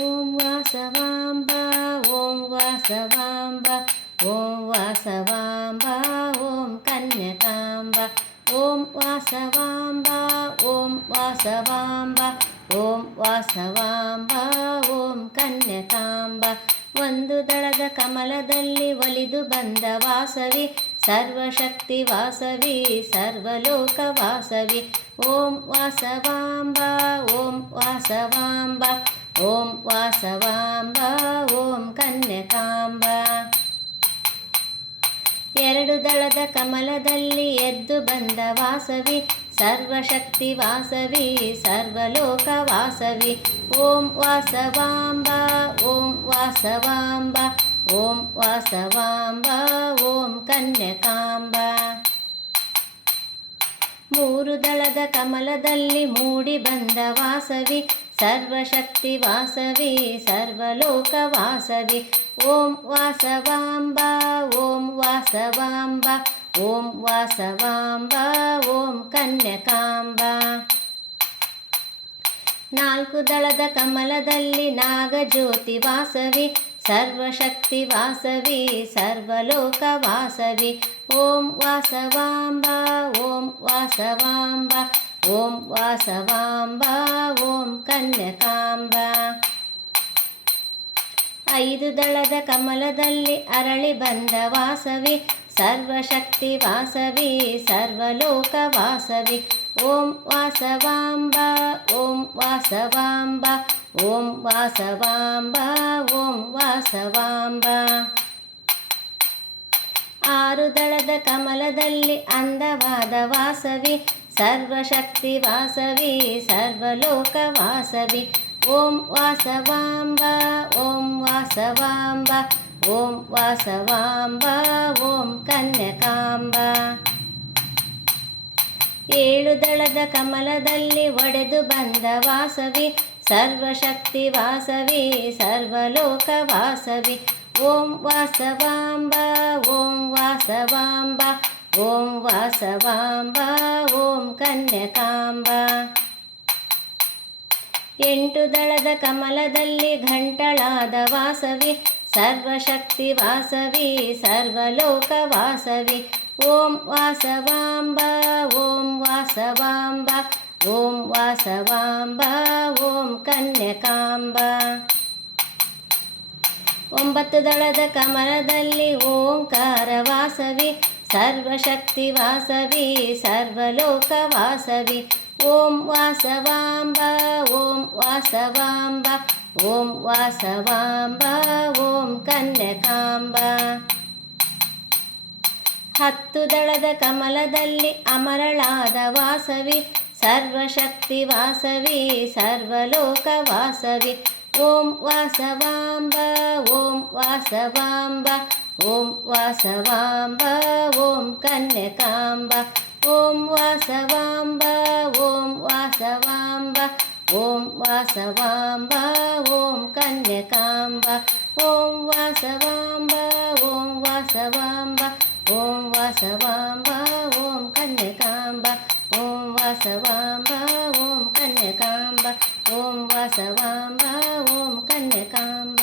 ಓಂ ವಾಸವಾಂಬ ಓಂ ವಾಸವಾಂಬ ಓಂ ವಾಸವಾಂಬ ಓಂ ಕನ್ಯಕಾಂಬ ಓಂ ವಾಸವಾಂಬ ಓಂ ವಾಸವಾಂಬ ಓಂ ವಾಸವಾಂಬ ಓಂ ಕನ್ಯಕಾಂಬ ಒಂದು ದಳದ ಕಮಲದಲ್ಲಿ ಒಲಿದು ಬಂದ ವಾಸವಿ ಸರ್ವಶಕ್ತಿ ವಾಸವಿ ಸರ್ವಲೋಕ ವಾಸವಿ ಓಂ ವಾಸವಾಂಬ ಓಂ ವಾಸವಾಂಬ ஓம் வாசவாம்ப ஓம் கன்னதாம்ப ಎರಡು ದಳದ ಕಮಲದಲ್ಲಿ ಎದ್ದು ಬಂದ ವಾಸವಿ ಸರ್ವಶಕ್ತಿ ವಾಸವಿ ಸರ್ವಲೋಕ ವಾಸವಿ ಓಂ ವಾಸವಾಂಬ ಓಂ ವಾಸವಾಂಬ ಓಂ ವಾಸವಾಂಬ ಓಂ ಕನ್ಯಕಾಂಬ ಮೂರು ದಳದ ಕಮಲದಲ್ಲಿ ಮೂಡಿ ಬಂದ ವಾಸವಿ ಸರ್ವಶಕ್ತಿ ಶಕ್ತಿ ವಾಸವಿ ಸರ್ವಲೋಕ ವಾಸವಿ ಓಂ ವಾಸವಾಂಬ ಓಂ ವಾಸವಾಂಬ ಓಂ ವಾಸವಾಂಬ ಓಂ ಕನ್ಯಕಾಂಬ ನಾಲ್ಕು ದಳದ ಕಮಲದಲ್ಲಿ ನಾಗಜ್ಯೋತಿ ವಾಸವಿ ಸರ್ವಶಕ್ತಿ ವಾಸವಿ ಸರ್ವಲೋಕ ವಾಸವಿ ಓಂ ವಾಸವಾಂಬ ಓಂ ವಾಸವಾಂಬ ஓம் வாசவாம்பா ஓம் கன்னகாம்ப ஐது தளத கமலதல்லி அரளி பந்த வாசவி சர்வசக்தி வாசவி சர்வலோக வாசவி ஓம் வாசவாம்பா ஓம் வாசவாம்பா ஓம் வாசவாம்பா ஓம் வாசவாம்பா ஆறுதளத கமலதல்லி அந்தவாத வாசவி ಸರ್ವಶಕ್ತಿ ವಾಸವಿ ಸರ್ವಲೋಕ ವಾಸವಿ ಓಂ ವಾಸವಾಂಬ ಓಂ ವಾಸವಾಂಬ ಓಂ ವಾಸವಾಂಬ ಓಂ ಕನ್ಯಕಾಂಬ ದಳದ ಕಮಲದಲ್ಲಿ ಒಡೆದು ಬಂದ ವಾಸವಿ ಸರ್ವಶಕ್ತಿ ವಾಸವಿ ಸರ್ವಲೋಕ ವಾಸವಿ ಓಂ ವಾಸವಾಂಬ ಓಂ ವಾಸವಾಂಬ ஓம் வாசவாம்பா ஓம் கன்யகாம்பா ಎಂಟು ದಳದ ಕಮಲದಲ್ಲಿ ಘಂಟಳಾದ ವಾಸವಿ ಸರ್ವಶಕ್ತಿ ವಾಸವಿ ಸರ್ವಲೋಕ ವಾಸವಿ ಓಂ ವಾಸವಾಂಬ ಓಂ ವಾಸವಾಂಬ ಓಂ ವಾಸವಾಂಬ ಓಂ ಕನ್ಯಕಾಂಬ ಒಂಬತ್ತು ದಳದ ಕಮಲದಲ್ಲಿ ಓಂಕಾರ ವಾಸವಿ ಸರ್ವಶಕ್ತಿ ವಾಸವಿ ಸರ್ವಲೋಕ ವಾಸವಿ ಓಂ ವಾಸವಾಂಬ ಓಂ ವಾಸವಾಂಬ ಓಂ ವಾಸವಾಂಬ ಓಂ ಕನ್ಯಕಾಂಬ ಹತ್ತು ದಳದ ಕಮಲದಲ್ಲಿ ಅಮರಳಾದ ವಾಸವಿ ಸರ್ವಶಕ್ತಿ ವಾಸವಿ ಸರ್ವಲೋಕ ವಾಸವಿ ಓಂ ವಾಸವಾಂಬ ಓಂ ವಾಸವಾಂಬ ಓಂ ವಾಸವಾಂಬ ಓಂ ಕನ್ಯಕಾಂಬ ಓಂ ವಾಸವಾಂಬ ಓಂ ವಾಸವಾಂಬ ಓಂ ವಾಸವಾಂಬ ಓಂ ಕನ್ಯಕಾಂಬ ಓಂ ವಾಸವಾಂಬ ಓಂ ವಾಸವಾಂಬ ಓಂ ವಾಸವಾಂಬ ಓಂ ಕನ್ಯಕಾಂಬ ಓಂ ವಾಸವಾಂಬ ಓಂ ಕನ್ಯಕಾಂಬ ಓಂ ವಾಸವಾಂಬ ಓಂ ಕನ್ಯಕಾಂಬ